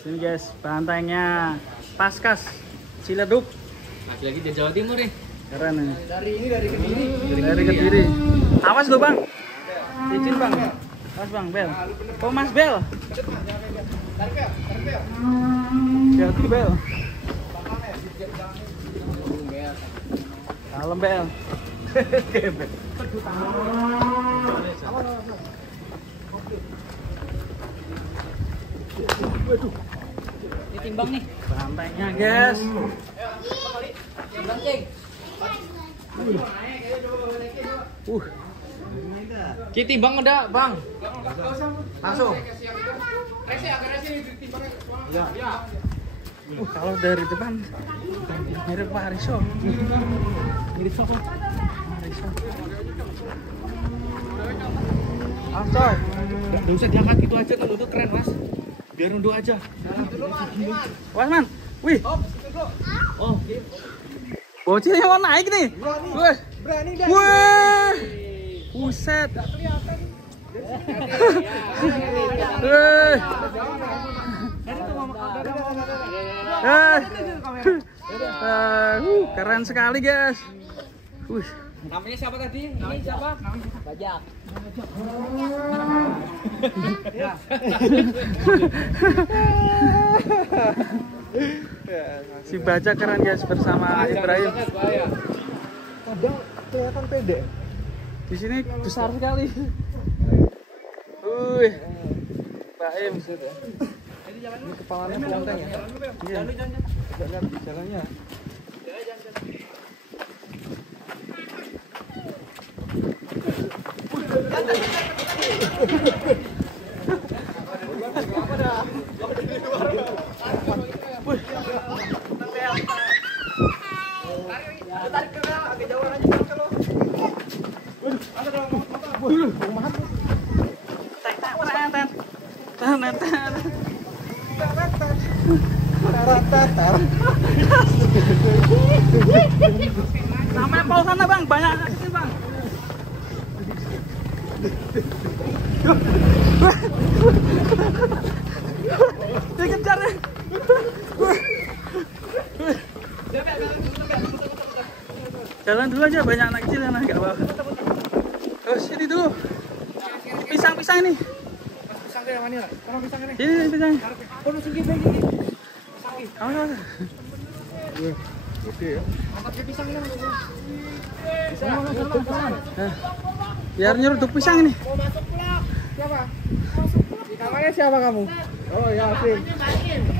Ini guys, pantainya Paskas Ciledug. Masih lagi di Jawa Timur nih. Keren nih. Dari Kediri. Dari Kediri. Awas loh bang. Izin bang. Awas bang, Bel. Oh Mas Bel. Jati Bel. Kalem Bel. Waduh. Ini timbang nih. Pantainya guys. Timbang ceng. Ki timbang udah bang. Langsung. Kalau dari depan mirip Pak Ariso. Mirip siapa? Ariso. Coy. Nggak usah diangkat gitu aja, kalau itu keren mas. Biar nunduk aja. Was man. Wih. Oh. Bocilnya mau naik nih. Wih. Berani dah. Wih. Buset. Wih. Keren sekali guys. Namanya siapa tadi? Ini siapa? Bajak. Si Bajak keren guys bersama Ibrahim. Kadang kelihatan pede. Di sini besar sekali. Wih. Ibrahim. Ini kepalanya kelenteng ya? Iya. Lihat jalannya. Sampai pol sana bang, banyak kecil bang. Dikejar nih. Jalan dulu aja, banyak anak kecil yang nggak apa-apa. Oh sini dulu. Pisang-pisang ini. Pisang ke mana? Orang pisang ini. Ini pisang. Oh, sini lagi. Awas. Oke ya. Angkat ke pisang ini. Biar nyeruduk pisang ini. Mau masuk vlog. Siapa? Namanya siapa kamu? Oh ya, Sim.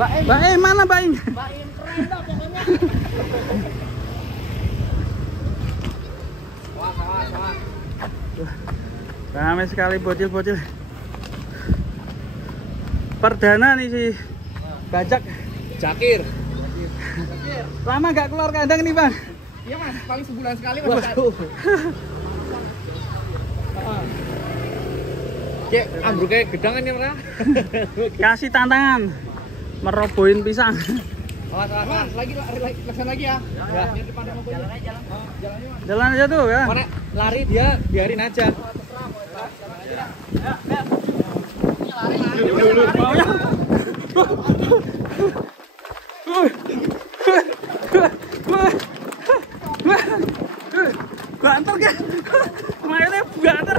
Baim mana Baim? Baim keren dah pokoknya. Wah. Ramai sekali bocil-bocil. Perdana nih si Bajak. Jakir. Lama gak keluar kandang nih bang? Iya mas, paling sebulan sekali mas. Waduh. Cek, ambruknya gedang ini merah. Kasih tantangan merobohin pisang. Awas, lagi ya. Ya. Jalan aja tuh ya. Mana lari dia, biarin aja. Banter kan? Mainnya banter.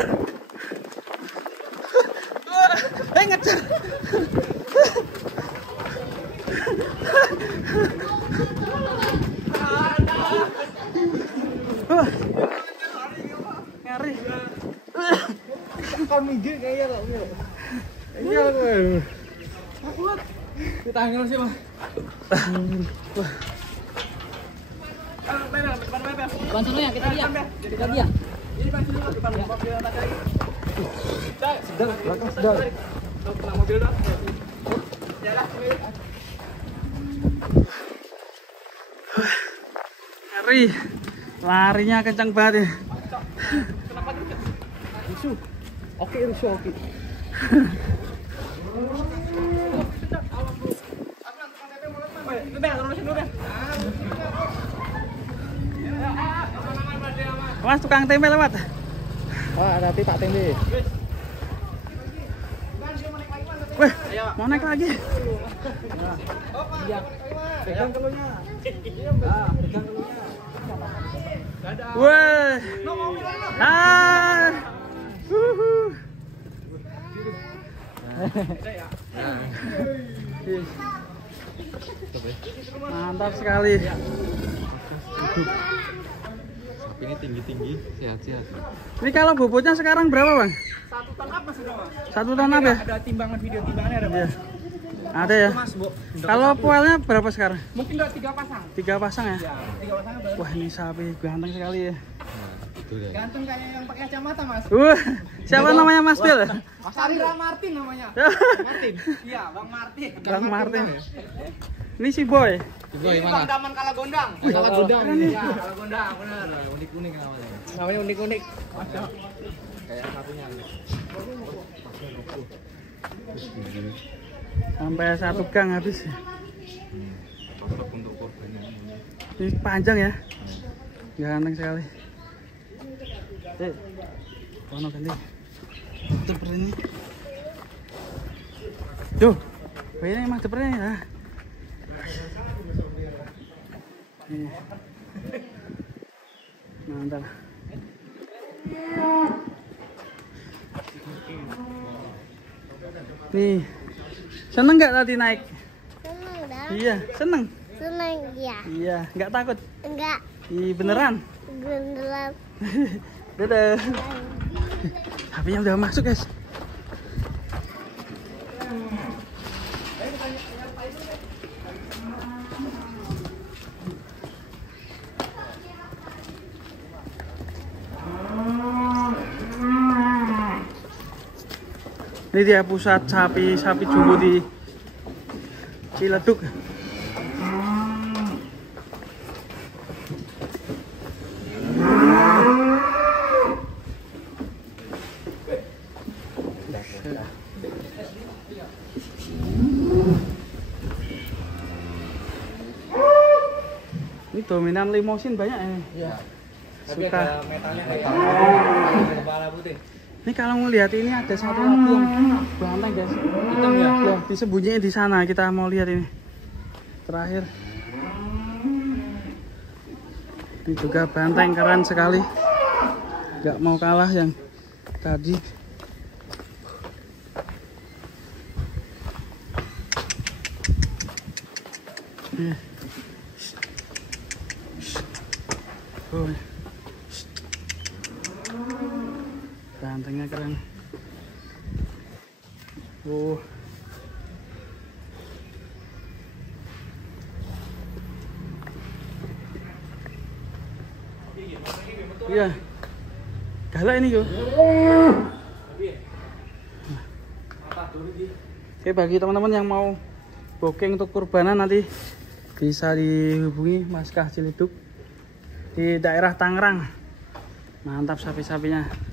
Ngejar. Ngeri. Kon minggir kayaknya kok. Iya gue. Takut. Kita angin sih, Mas. Depan sana ya, kita lihat. Kita lihat. Ini Pak dulu depan mobil atas lagi. Sedang, belakang sedang. Mobil dah. Wih, larinya kencang banget ya. Kenapa terus? Rusuh. Oke, rusuh oke. Mas, tukang tempe lewat. Wah, hati Pak Tempe. Wih, mau naik lagi. Iya. Pegang keluarnya. Pegang keluarnya. Wih. Ah. Mantap sekali. Ini tinggi-tinggi, sehat-sehat. Ini kalau bobotnya sekarang berapa, Bang? 1 ton apa sudah, Mas? 1 ton apa ya? Ada timbangan, video timbangannya ada, Mas. Iya. Ada ya. Mas, Bu. Kalau poelnya berapa sekarang? Mungkin udah 3 pasang. 3 pasang ya? Ya, 3 pasang baru. Wah, ini sapi ganteng sekali ya. Ganteng kayak yang pakai kacamata, Mas. Siapa namanya Mas Bil? Mas Andra Martin namanya. Martin. Iya, Bang Martin. Bang Martin. Ini si Boy. Ini Bang Daman Kalagondang. Kalagondang. Iya, Kalagondang, benar. Unik-unik namanya. Namanya unik-unik. Masya. Kayak satunya. Sampai 1 gang habis. Cocok untuk korbannya. Ini panjang ya. Ganteng sekali. Kono ganti. Deper ini. Tuh. Ini mah depernya ya. Mantap. Nih, seneng nggak tadi naik? Seneng dong. Iya, seneng. Seneng ya. Iya, nggak takut. Enggak. Ih, beneran. Beneran. Dadah. Sapinya udah masuk, guys. Ini dia pusat sapi jumbo di Ciledug. Ini dominan limosin banyak ya. Iya. Suka. Metalnya kepala putih. Ini kalau ngelihat ini ada satu lagi yang banteng, guys. Hitam ya? Loh, disembunyiin di sana. Kita mau lihat ini. Terakhir. Ini juga banteng keren sekali. Gak mau kalah yang tadi. Oh. Bantengnya keren. Oh. Iya. Galak ini yo. Oke, bagi teman-teman yang mau booking untuk kurbanan nanti bisa dihubungi Mas Kah Ciledug di daerah Tangerang. Mantap sapi-sapinya.